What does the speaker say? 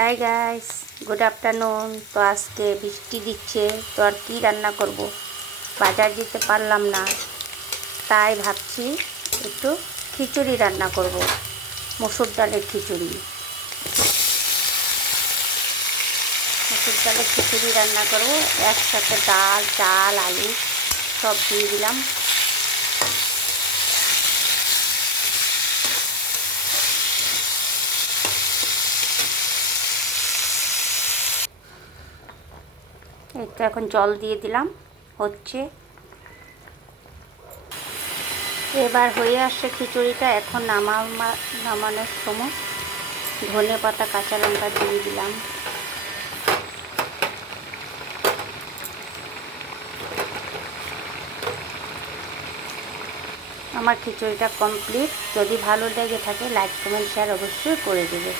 Hi guys, good afternoon. তো আজকে বৃষ্টি দিচ্ছে, তো আর কি রান্না করব, বাজার যেতে পারলাম না, তাই ভাবছি একটু খিচুড়ি রান্না করব, মসুর ডালের খিচুড়ি। মসুর ডালের খিচুড়ি রান্না করব, একসাথে ডাল চাল আলু সব দিয়ে দিলাম। একটু এখন জল দিয়ে দিলাম, হচ্ছে। এবার হয়ে আসছে খিচুড়িটা। এখন নামানোর সময় ধনে পাতা কাঁচা লঙ্কা দিয়ে দিলাম। আমার খিচুড়িটা কমপ্লিট। যদি ভালো লেগে থাকে লাইক কমেন্ট শেয়ার অবশ্যই করে দেবে।